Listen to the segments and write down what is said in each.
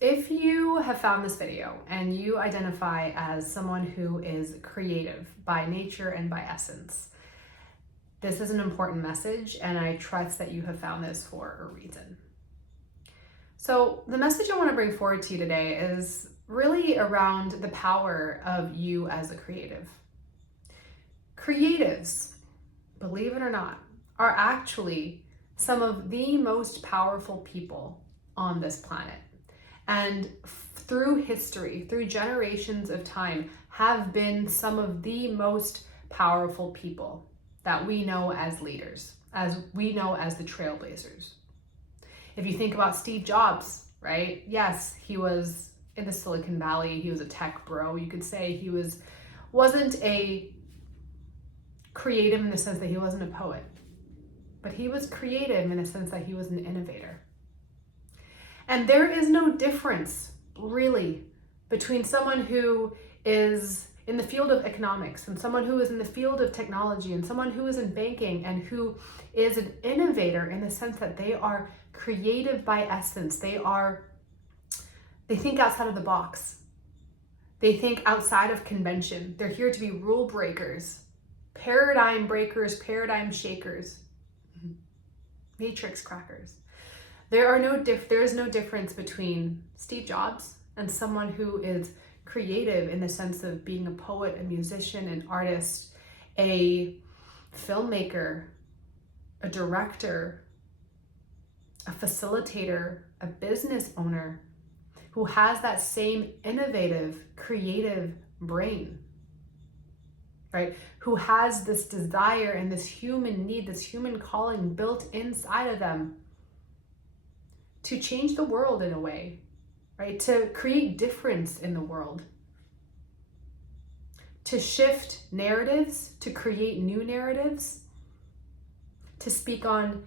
If you have found this video and you identify as someone who is creative by nature and by essence, this is an important message, and I trust that you have found this for a reason. So the message I want to bring forward to you today is really around the power of you as a creative. Creatives, believe it or not, are actually some of the most powerful people on this planet. And through history, through generations of time, have been some of the most powerful people that we know as leaders, as we know as the trailblazers. If you think about Steve Jobs, right? Yes, he was in the Silicon Valley. He was a tech bro. You could say he wasn't a creative in the sense that he wasn't a poet, but he was creative in the sense that he was an innovator. And there is no difference, really, between someone who is in the field of economics and someone who is in the field of technology and someone who is in banking and who is an innovator in the sense that they are creative by essence. They think outside of the box. They think outside of convention. They're here to be rule breakers, paradigm breakers, paradigm shakers, matrix crackers. There is no difference between Steve Jobs and someone who is creative in the sense of being a poet, a musician, an artist, a filmmaker, a director, a facilitator, a business owner who has that same innovative, creative brain, right? Who has this desire and this human need, this human calling built inside of them to change the world in a way, right? To create difference in the world, to shift narratives, to create new narratives, to speak on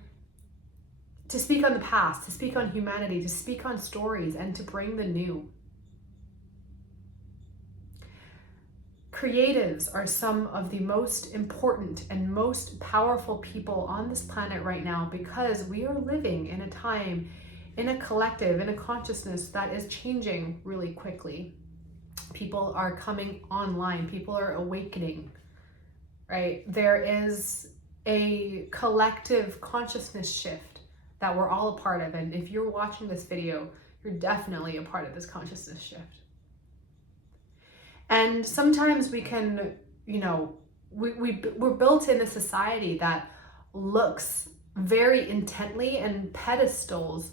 the past, to speak on humanity, to speak on stories, and to bring the new. Creatives are some of the most important and most powerful people on this planet right now because we are living in a time, in a collective, in a consciousness that is changing really quickly. People are coming online, people are awakening, right? There is a collective consciousness shift that we're all a part of. And if you're watching this video, you're definitely a part of this consciousness shift. And sometimes we can, we're built in a society that looks very intently and pedestals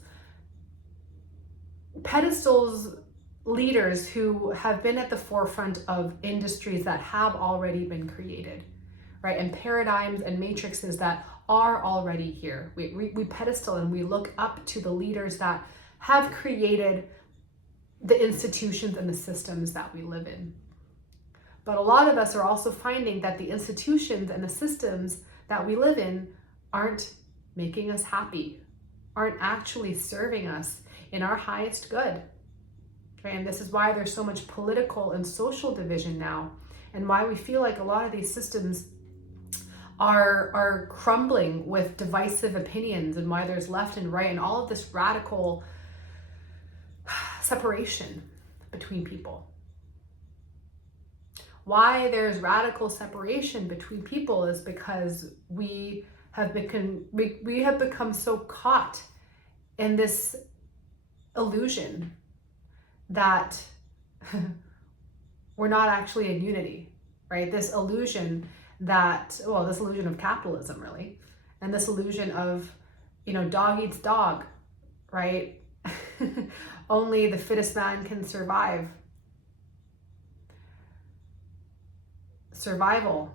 leaders who have been at the forefront of industries that have already been created, right? And paradigms and matrices that are already here. We pedestal and we look up to the leaders that have created the institutions and the systems that we live in. But a lot of us are also finding that the institutions and the systems that we live in aren't making us happy, aren't actually serving us in our highest good. Right? And this is why there's so much political and social division now, and why we feel like a lot of these systems are crumbling with divisive opinions, and why there's left and right and all of this radical separation between people. Why there's radical separation between people is because we have become so caught in this illusion that we're not actually in unity, right? This illusion of capitalism, really, and this illusion of, dog eats dog, right? Only the fittest man can survive. Survival.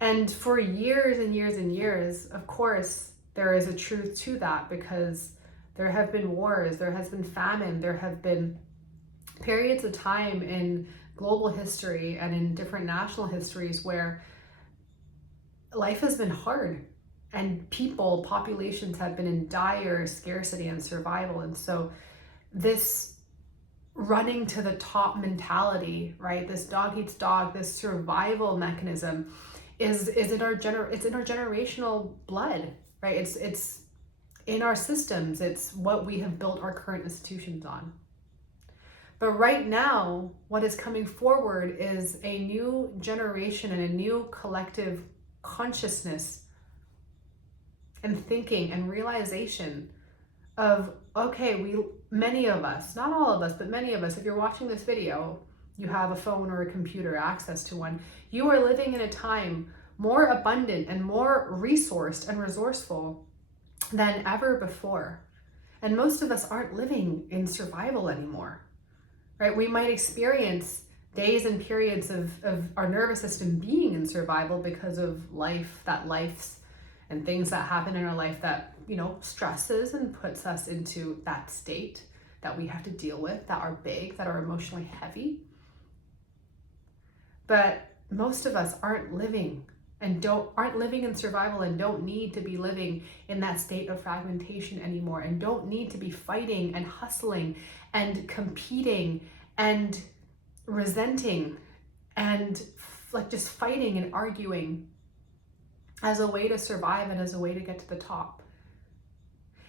And for years and years and years, of course, there is a truth to that, because there have been wars, there has been famine, there have been periods of time in global history and in different national histories where life has been hard and populations have been in dire scarcity and survival. And so this running to the top mentality, right? This dog eats dog, this survival mechanism is in our generational blood, right? It's in our systems. It's what we have built our current institutions on. But right now, what is coming forward is a new generation and a new collective consciousness and thinking and realization of, okay, many of us, not all of us, but many of us, if you're watching this video, you have a phone or a computer, access to one, you are living in a time more abundant and more resourced and resourceful than ever before. And most of us aren't living in survival anymore, right? We might experience days and periods of our nervous system being in survival because of life's and things that happen in our life that, stresses and puts us into that state that we have to deal with, that are big, that are emotionally heavy. But most of us aren't living in survival and don't need to be living in that state of fragmentation anymore, and don't need to be fighting and hustling and competing and resenting and just fighting and arguing as a way to survive and as a way to get to the top.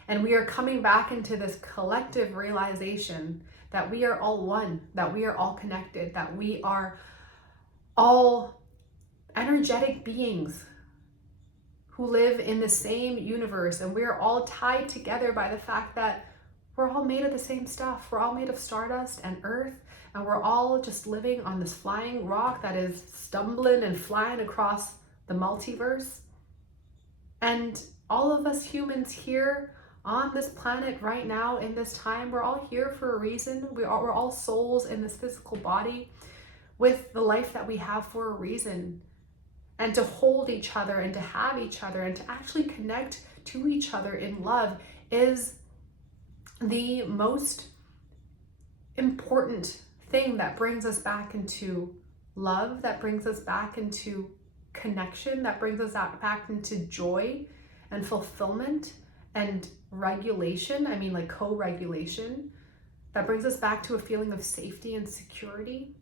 And we are coming back into this collective realization that we are all one, that we are all connected, that we are all energetic beings who live in the same universe, and we are all tied together by the fact that we're all made of the same stuff. We're all made of stardust and earth, and we're all just living on this flying rock that is stumbling and flying across the multiverse. And all of us humans here on this planet right now in this time, we're all here for a reason. We're all souls in this physical body with the life that we have for a reason. And to hold each other and to have each other and to actually connect to each other in love is the most important thing that brings us back into love, that brings us back into connection, that brings us back into joy and fulfillment and regulation. I mean, like co-regulation, that brings us back to a feeling of safety and security.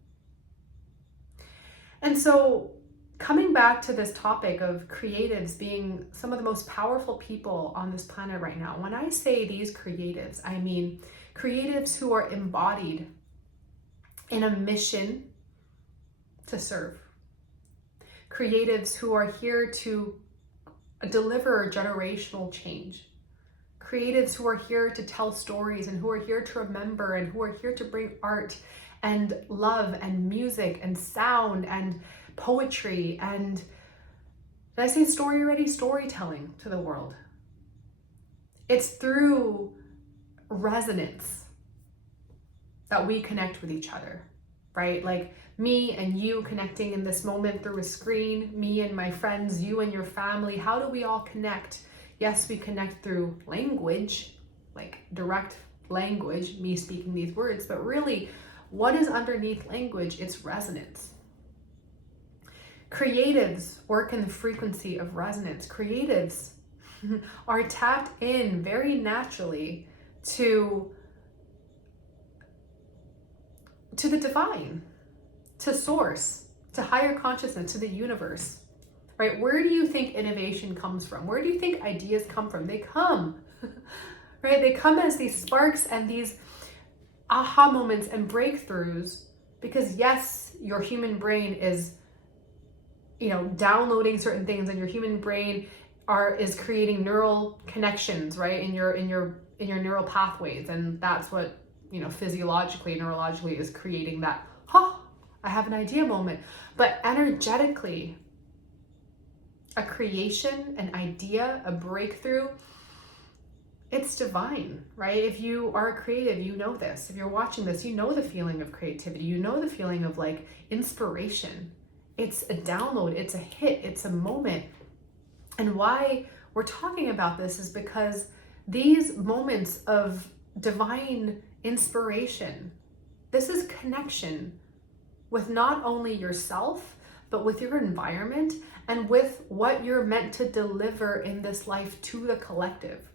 And so coming back to this topic of creatives being some of the most powerful people on this planet right now, when I say these creatives, I mean creatives who are embodied in a mission to serve. Creatives who are here to deliver generational change. Creatives who are here to tell stories and who are here to remember and who are here to bring art and love and music and sound and poetry and, did I say story already? Storytelling to the world. It's through resonance that we connect with each other, right? Like me and you connecting in this moment through a screen, me and my friends, you and your family. How do we all connect? Yes, we connect through language, like direct language, me speaking these words, but really, what is underneath language? It's resonance. Creatives work in the frequency of resonance. Creatives are tapped in very naturally to the divine, to source, to higher consciousness, to the universe, right? Where do you think innovation comes from? Where do you think ideas come from? They come, right? They come as these sparks and these aha moments and breakthroughs, because yes, your human brain is, downloading certain things, and your human brain is creating neural connections, right? In your neural pathways. And that's what, physiologically, neurologically is creating that, I have an idea moment. But energetically, a creation, an idea, a breakthrough, it's divine, right? If you are a creative, you know this. If you're watching this, you know the feeling of creativity. You know the feeling of like inspiration. It's a download, it's a hit, it's a moment. And why we're talking about this is because these moments of divine inspiration, this is connection with not only yourself, but with your environment and with what you're meant to deliver in this life to the collective.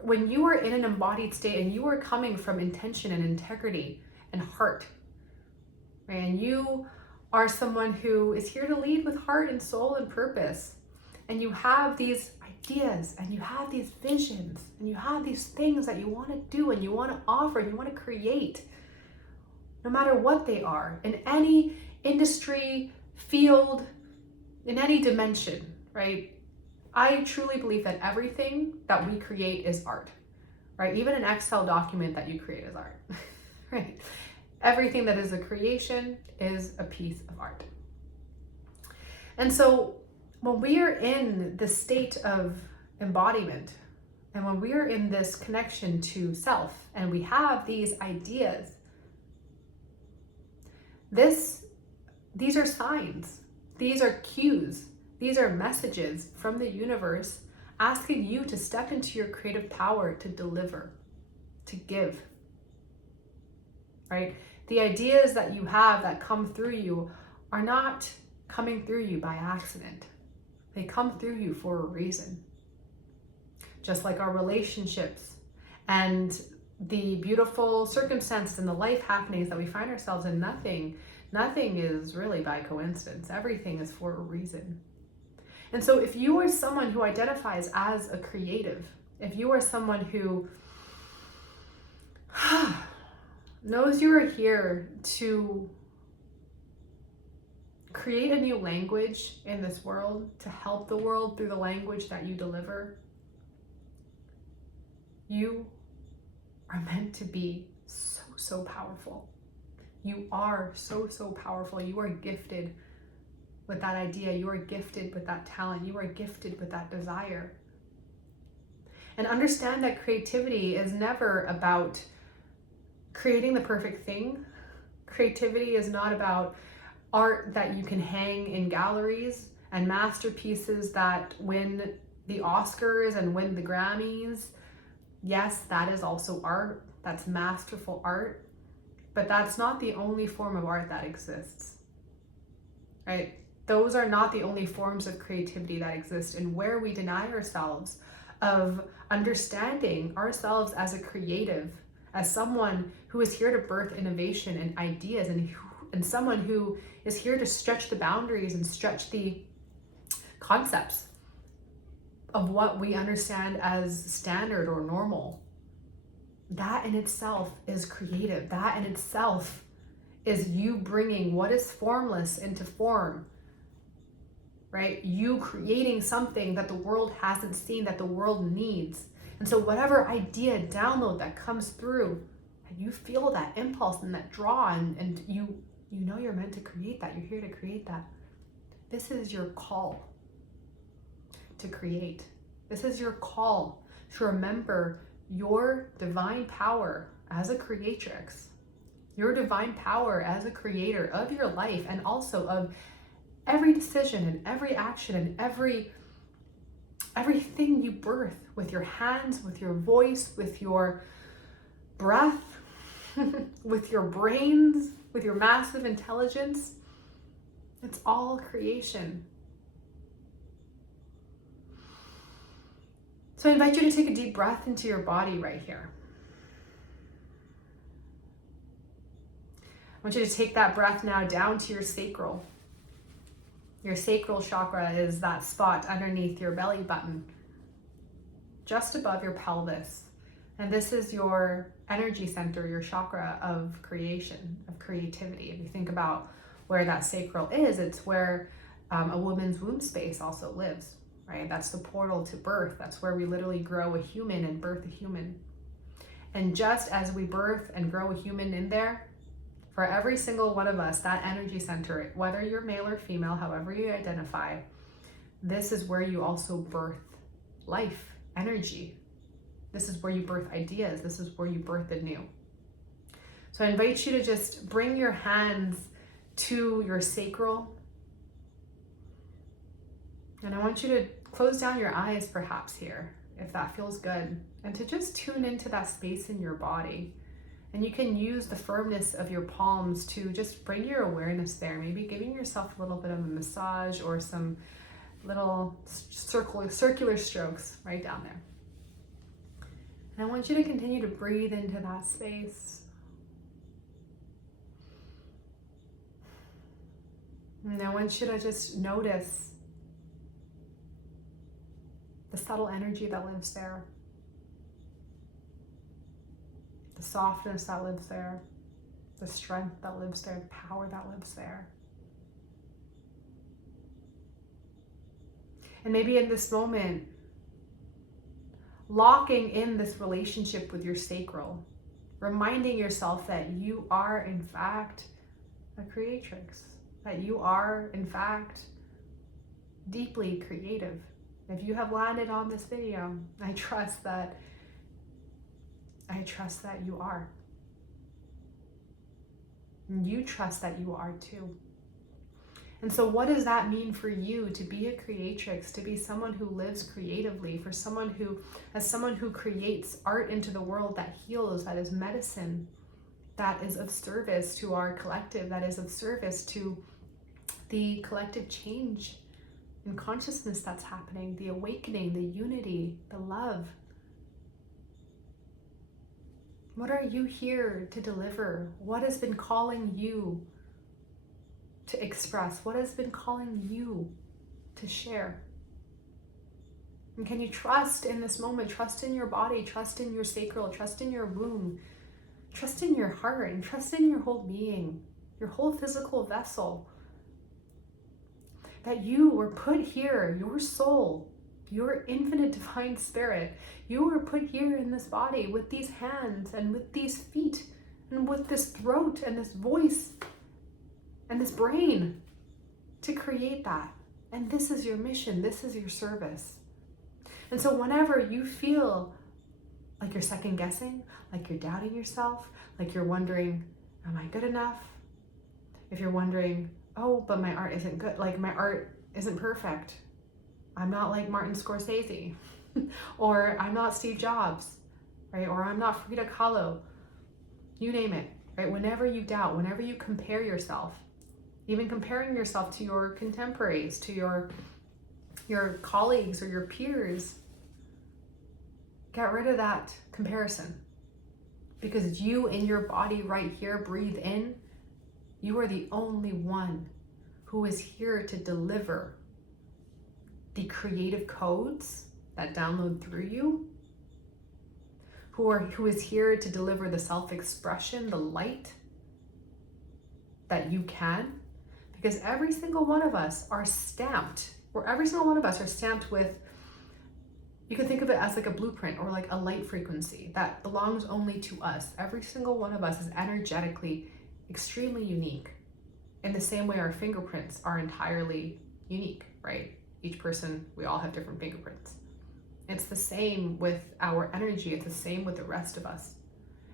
When you are in an embodied state and you are coming from intention and integrity and heart, right? And you are someone who is here to lead with heart and soul and purpose, and you have these ideas and you have these visions and you have these things that you want to do and you want to offer and you want to create, no matter what they are, in any industry, field, in any dimension, right? I truly believe that everything that we create is art, right? Even an Excel document that you create is art, right? Everything that is a creation is a piece of art. And so when we are in the state of embodiment, and when we are in this connection to self, and we have these ideas, these are signs, these are cues, these are messages from the universe asking you to step into your creative power to deliver, to give, right? The ideas that you have that come through you are not coming through you by accident. They come through you for a reason. Just like our relationships and the beautiful circumstances and the life happenings that we find ourselves in, nothing is really by coincidence. Everything is for a reason. And so if you are someone who identifies as a creative, if you are someone who knows you are here to create a new language in this world, to help the world through the language that you deliver, you are meant to be so powerful. You are so powerful. You are gifted with that idea. You are gifted with that talent. You are gifted with that desire. And understand that creativity is never about creating the perfect thing. Creativity is not about art that you can hang in galleries and masterpieces that win the Oscars and win the Grammys. Yes, that is also art. That's masterful art. But that's not the only form of art that exists, right? Those are not the only forms of creativity that exist. And where we deny ourselves of understanding ourselves as a creative, as someone who is here to birth innovation and ideas, and someone who is here to stretch the boundaries and stretch the concepts of what we understand as standard or normal. That in itself is creative. That in itself is you bringing what is formless into form, right? You creating something that the world hasn't seen, that the world needs. And so whatever idea, download that comes through, and you feel that impulse and that draw, and you know you're meant to create that. You're here to create that. This is your call to create. This is your call to remember your divine power as a creatrix, your divine power as a creator of your life, and also of every decision and every action and everything you birth with your hands, with your voice, with your breath, with your brains, with your massive intelligence. It's all creation. So I invite you to take a deep breath into your body right here. I want you to take that breath now down to your sacral. Your sacral chakra is that spot underneath your belly button, just above your pelvis. And this is your energy center, your chakra of creation, of creativity. If you think about where that sacral is, it's where a woman's womb space also lives, right? That's the portal to birth. That's where we literally grow a human and birth a human. And just as we birth and grow a human in there, for every single one of us, that energy center, whether you're male or female, however you identify, this is where you also birth life, energy. This is where you birth ideas. This is where you birth the new. So I invite you to just bring your hands to your sacral. And I want you to close down your eyes perhaps here, if that feels good, and to just tune into that space in your body. And you can use the firmness of your palms to just bring your awareness there, maybe giving yourself a little bit of a massage or some little circular strokes right down there. And I want you to continue to breathe into that space. And I want you to just notice the subtle energy that lives there, the softness that lives there, the strength that lives there, the power that lives there. And maybe in this moment, locking in this relationship with your sacral, reminding yourself that you are in fact a creatrix, that you are in fact deeply creative. If you have landed on this video, I trust that you are. And you trust that you are too. And so what does that mean for you to be a creatrix, to be someone who lives creatively, for someone who creates art into the world that heals, that is medicine, that is of service to our collective, that is of service to the collective change in consciousness that's happening, the awakening, the unity, the love. What are you here to deliver? What has been calling you to express? What has been calling you to share? And can you trust in this moment? Trust in your body, trust in your sacral, trust in your womb, trust in your heart, and trust in your whole being, your whole physical vessel. That you were put here, your soul, your infinite divine spirit, you were put here in this body with these hands and with these feet and with this throat and this voice and this brain to create that. And this is your mission, this is your service. And so whenever you feel like you're second guessing, like you're doubting yourself, like you're wondering, am I good enough? If you're wondering, oh, but my art isn't good, like my art isn't perfect. I'm not like Martin Scorsese, or I'm not Steve Jobs, right? Or I'm not Frida Kahlo, you name it, right? Whenever you doubt, whenever you compare yourself, even comparing yourself to your contemporaries, to your colleagues or your peers, get rid of that comparison. Because you in your body right here, breathe in, you are the only one who is here to deliver the creative codes that download through you, who is here to deliver the self-expression, the light that you can, because every single one of us are stamped, with, you can think of it as like a blueprint or like a light frequency that belongs only to us. Every single one of us is energetically extremely unique, in the same way our fingerprints are entirely unique, right? Each person, we all have different fingerprints. It's the same with our energy. It's the same with the rest of us.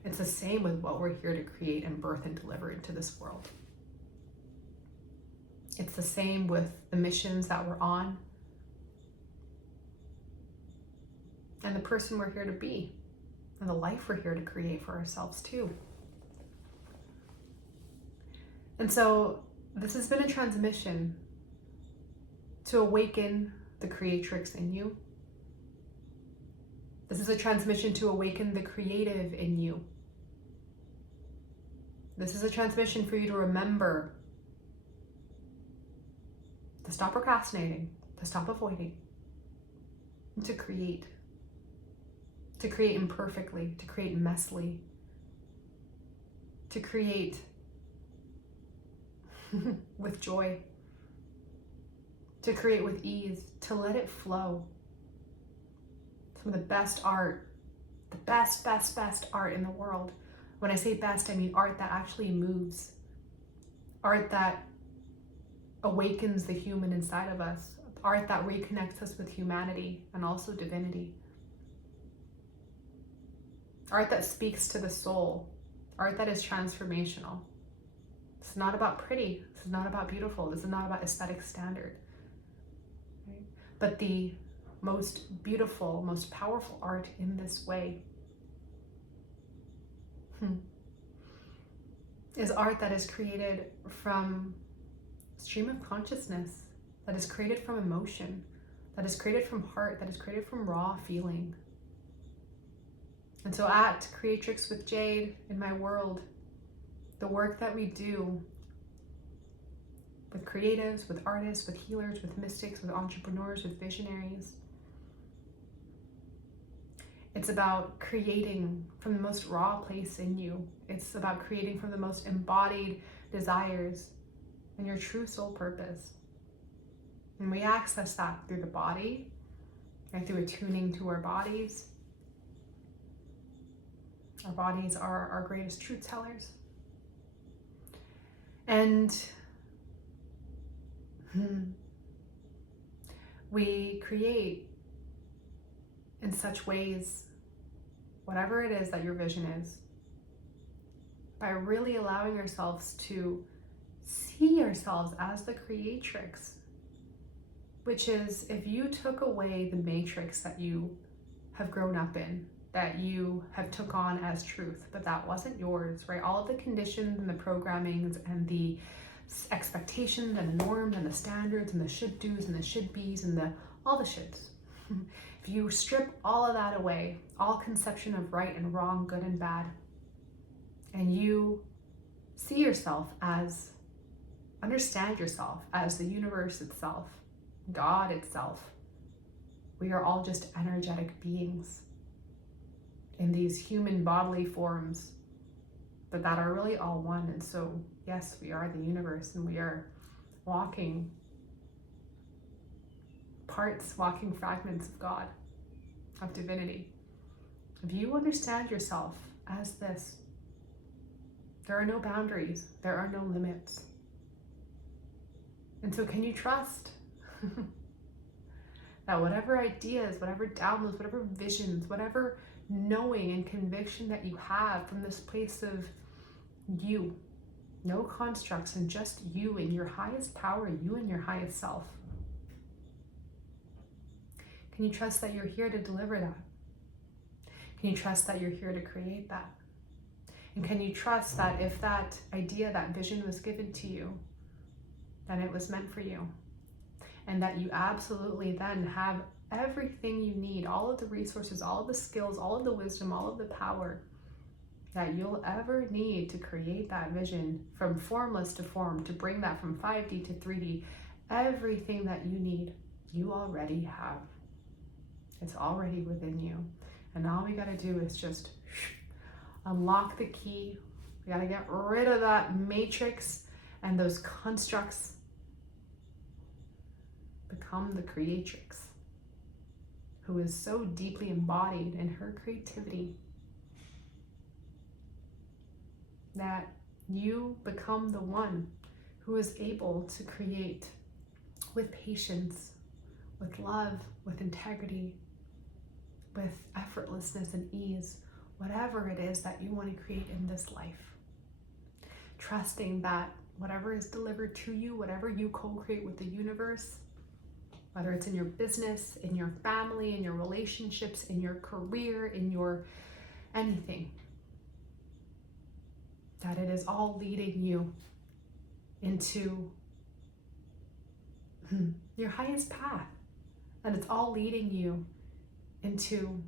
It's the same with what we're here to create and birth and deliver into this world. It's the same with the missions that we're on and the person we're here to be and the life we're here to create for ourselves too. And so this has been a transmission to awaken the creatrix in you. This is a transmission to awaken the creative in you. This is a transmission for you to remember, to stop procrastinating, to stop avoiding, and to create imperfectly, to create messily, to create with joy, to create with ease, to let it flow. Some of the best art, the best art in the world. When I say best, I mean art that actually moves, art that awakens the human inside of us, art that reconnects us with humanity and also divinity, art that speaks to the soul, art that is transformational. It's not about pretty, this is not about beautiful, this is not about aesthetic standard. Right? But the most beautiful, most powerful art in this way is art that is created from stream of consciousness, that is created from emotion, that is created from heart, that is created from raw feeling. And so at Creatrix with Jade, in my world, the work that we do with creatives, with artists, with healers, with mystics, with entrepreneurs, with visionaries, It's about creating from the most raw place in you. It's about creating from the most embodied desires and your true soul purpose. And we access that through the body and through attuning to our bodies. Our bodies are our greatest truth tellers. And we create in such ways, whatever it is that your vision is, by really allowing ourselves to see ourselves as the creatrix, which is if you took away the matrix that you have grown up in, that you have took on as truth, but that wasn't yours, right? All of the conditions and the programmings and the expectations and the norms and the standards and the should do's and the should be's and all the shoulds. If you strip all of that away, all conception of right and wrong, good and bad, and you see yourself as, understand yourself as the universe itself, God itself, we are all just energetic beings in these human bodily forms, but that are really all one. And so, yes, we are the universe, and we are walking parts, walking fragments of God, of divinity. If you understand yourself as this, there are no boundaries, there are no limits. And so can you trust that whatever ideas, whatever downloads, whatever visions, whatever knowing and conviction that you have from this place of you, no constructs, and just you in your highest power, you and your highest self. Can you trust that you're here to deliver that? Can you trust that you're here to create that? And can you trust that if that idea, that vision was given to you, then it was meant for you? And that you absolutely then have everything you need, all of the resources, all of the skills, all of the wisdom, all of the power that you'll ever need to create that vision from formless to form, to bring that from 5D to 3D. Everything that you need, you already have. It's already within you. And all we gotta do is just unlock the key. We gotta get rid of that matrix and those constructs. Become the creatrix, who is so deeply embodied in her creativity that you become the one who is able to create with patience, with love, with integrity, with effortlessness and ease, whatever it is that you want to create in this life. Trusting that whatever is delivered to you, whatever you co-create with the universe, whether it's in your business, in your family, in your relationships, in your career, in your anything, that it is all leading you into your highest path. And it's all leading you into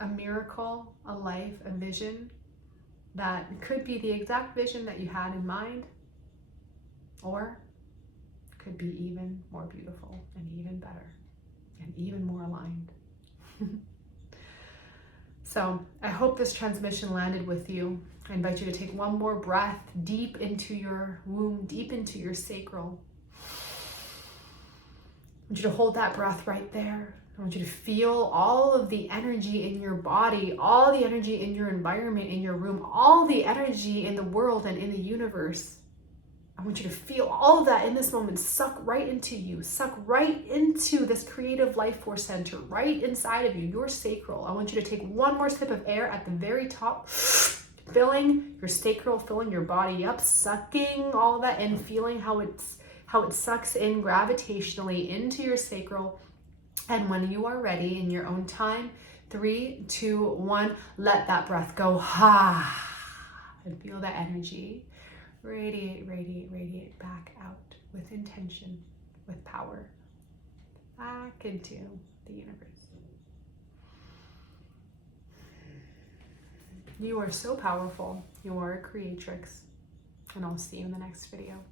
a miracle, a life, a vision that could be the exact vision that you had in mind, or could be even more beautiful and even better and even more aligned. So I hope this transmission landed with you. I invite you to take one more breath deep into your womb, deep into your sacral. I want you to hold that breath right there. I want you to feel all of the energy in your body, all the energy in your environment, in your room, all the energy in the world and in the universe. I want you to feel all of that in this moment, suck right into you, suck right into this creative life force center, right inside of you, your sacral. I want you to take one more sip of air at the very top, filling your sacral, filling your body up, sucking all of that in, feeling how it sucks in gravitationally into your sacral. And when you are ready in your own time, 3, 2, 1, let that breath go. And feel that energy. Radiate, radiate, radiate back out with intention, with power, back into the universe. You are so powerful. You are a creatrix. And I'll see you in the next video.